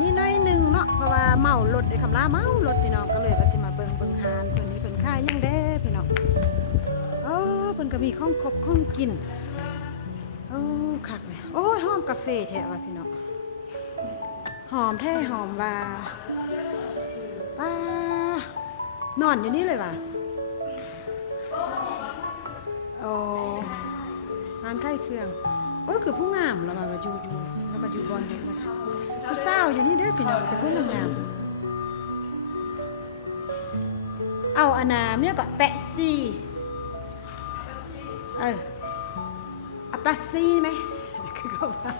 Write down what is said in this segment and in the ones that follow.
นี่น้อยหนึ่งเนาะเพราะว่าเมารถไอ้คำลาเมารถพี่น้องก็เลยว่าสิมาเบิ่งเบิ่งหานเพิ่นนี้เพิ่นขายยังเด้พี่น้องโอ้เพิ่นก็มีข้องครบของกินโอ้คักเลยโอ้หอมกาแฟแท้ว่ะพี่น้องหอมแท้หอมว่าป้านอนอยู่นี่เลยว่ะโอ้ร้านใกล้เครื่องโอ้คือผู้งามเรามามาอยู่อยู่ เรามาอยู่บอลเด็กมาทำผู้สาวอยู่นี่เด้อพี่น้องแต่ผู้งามๆเอาอันนาเมียก็แปะซีเอออาปะซี่ไหมคือเขาว่า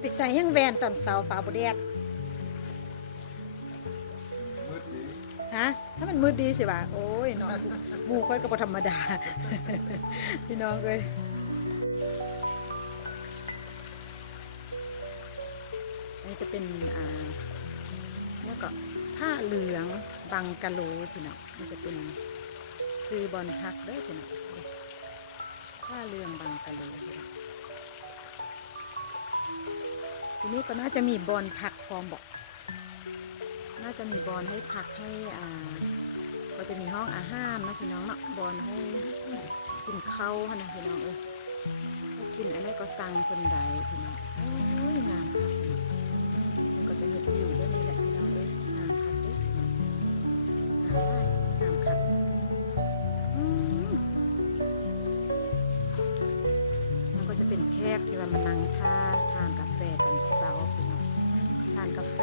ไปใส่ยังแวนตอนเสาร์ป่าบุแดดฮะ ถ้ามันมืดดีสิวะโอ้ยนองห มูค่อยก็บ่ธรรมดา พี่น้องเอ้ยอันนี้จะเป็นอ่าแล้วก็ผ้าเหลืองบังกะโลพี่น้องมันจะเป็นซื้อบอลพักเด้อพี่น้องผ้าเหลืองบังกะโลพี่น้องทีนี้ก็น่าจะมีบอลพักพร้อมบอกน่าจะมีบอลให้พักให้อ่า ก็จะมีห้องอาหารนะพี่น้องเนาะบอลให้กินข้าวนะพี่น้องเอ้ยกินอะไรก็สั่งคนใดพี่น้องโอ้ยงามค่ะมันก็จะเห็ดวิวด้วยนี่แหละพี่น้องเอ้ยงามค่ะงามได้งามค่ะมันก็จะเป็นแคบที่ว่ามันนั่งท่าทานกาแฟตอนเช้าพี่น้องทานกาแฟ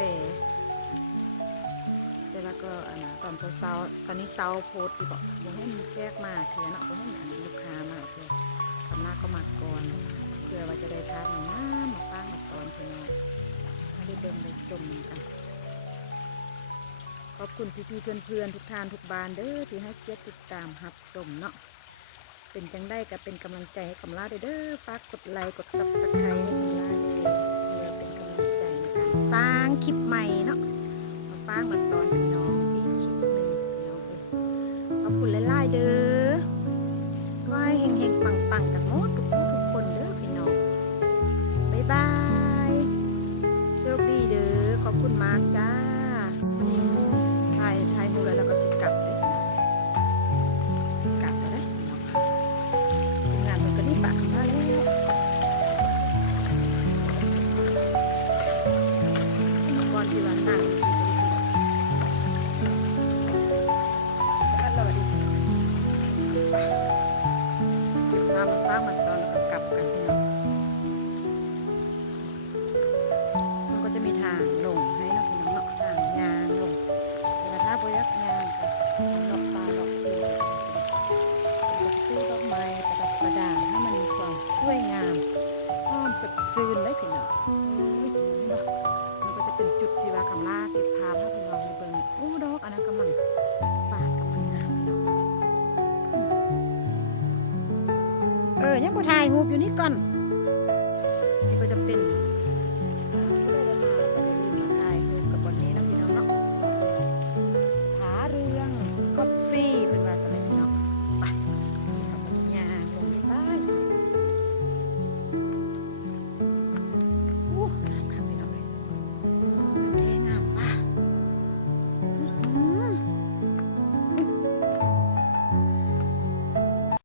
แล้วก็อันนะตอนเช้าตอนนี้เช้าโพสต์ที่บอกว่าให้มีแขกมาเถื่อเนาะว่ให้มีอันลูกค้ามาเถื่อทำหน้าก็มาก่อนเพื่อว่าจะได้ทานมาน้ำมาป้างมาตอนพี่น้องไม่ได้เดินไปชมกันขอบคุณพี่ๆเพื่อนๆทุกท่านทุกบ้านเด้อที่ให้เกียรติติดตามรับชมเนาะเป็นจังได้ก็เป็นกำลังใจให้กำลาด้เด้อฝากกดไลค์กดซับสไครต์ให้กำลาด้วยเพื่อเป็นกำลังใจในการสร้างคลิปใหม่เนาะมาฟังมา งามหอมสดชื่นเลยพี่น้องโอ้ยพี่น้องเนาะมันก็จะเป็นจุดที่ว่าคำล่าเก็บภาพให้พี่น้องในเบิ้งโอ้ดอกอันนั้นกำลังปากกำลังงามพี่น้องเออยังบ่ถ่ายหูปอยู่นี่ก่อน